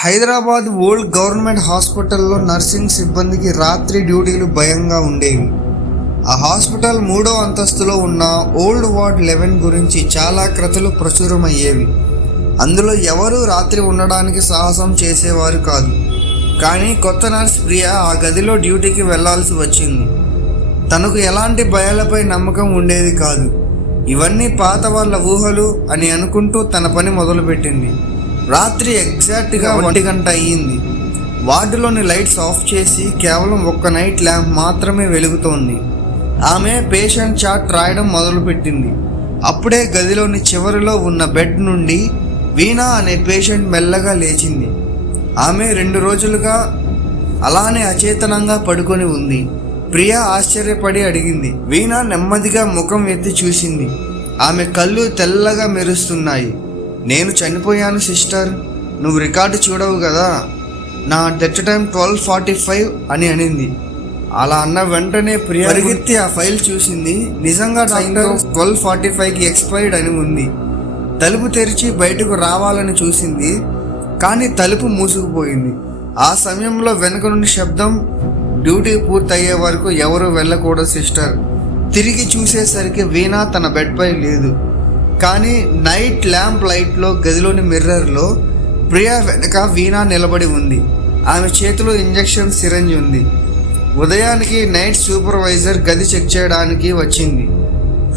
Hyderabad old government హాస్పిటల్లో nursing సిబ్బందికి రాత్రి డ్యూటీలు భయంగా ఉండేవి. ఆ హాస్పిటల్ 3వ అంతస్తులో ఉన్న ఓల్డ్ వార్డ్ 11 గురించి చాలా కథలు ప్రచురమయ్యేవి. అందులో ఎవరూ రాత్రి ఉండడానికి సాహసం చేసేవారు కాదు. కానీ కొత్త నర్స్ ప్రియా ఆ గదిలో డ్యూటీకి వెళ్లాల్సి వచ్చింది. తనకు ఎలాంటి భయాలపై నమ్మకం ఉండేది కాదు. ఇవన్నీ పాత వాళ్ళ ఊహలు అని అనుకుంటూ తన పని మొదలుపెట్టింది. రాత్రి ఎగ్జాక్ట్గా 1 గంట అయ్యింది. వార్డులోని లైట్స్ ఆఫ్ చేసి కేవలం ఒక్క నైట్ ల్యాంప్ మాత్రమే వెలుగుతోంది. ఆమె పేషెంట్ చార్ట్ రాయడం మొదలుపెట్టింది. అప్పుడే గదిలోని చివరిలో ఉన్న బెడ్ నుండి వీణా అనే పేషెంట్ మెల్లగా లేచింది. ఆమె 2 రోజులుగా అలానే అచేతనంగా పడుకొని ఉంది. ప్రియా ఆశ్చర్యపడి అడిగింది. వీణా నెమ్మదిగా ముఖం ఎత్తి చూసింది. ఆమె కళ్ళు తెల్లగా మెరుస్తున్నాయి. నేను చనిపోయాను సిస్టర్, నువ్వు రికార్డు చూడవు కదా, నా డెత్ టైం 12:45 అని అనింది. అలా అన్న వెంటనే ప్రియా పరిగెత్తి ఆ ఫైల్ చూసింది. నిజంగా డాక్టర్ 12:45కి ఎక్స్పైర్డ్ అని ఉంది. తలుపు తెరిచి బయటకు రావాలని చూసింది, కానీ తలుపు మూసుకుపోయింది. ఆ సమయంలో వెనుక నుండి శబ్దం, డ్యూటీ పూర్తయ్యే వరకు ఎవరు వెళ్ళకూడదు సిస్టర్. తిరిగి చూసేసరికి వీణా తన బెడ్పై లేదు. కానీ నైట్ ల్యాంప్ లైట్లో గదిలోని మిర్రర్లో ప్రియా వెనక వీణా నిలబడి ఉంది. ఆమె చేతిలో ఇంజెక్షన్ సిరంజ్ ఉంది. ఉదయానికి నైట్ సూపర్వైజర్ గది చెక్ చేయడానికి వచ్చింది.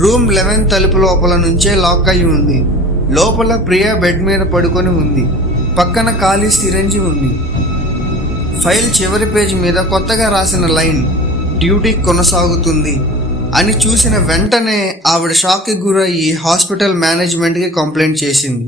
రూమ్ 11 తలుపు లోపల నుంచే లాక్ అయి ఉంది. లోపల ప్రియా బెడ్ మీద పడుకొని ఉంది. పక్కన ఖాళీ సిరంజ్ ఉంది. ఫైల్ చివరి పేజీ మీద కొత్తగా రాసిన లైన్, డ్యూటీ కొనసాగుతుంది అని చూసిన వెంటనే ఆవిడ షాక్కి గురయ్యి హాస్పిటల్ మేనేజ్మెంట్కి కంప్లైంట్ చేసింది.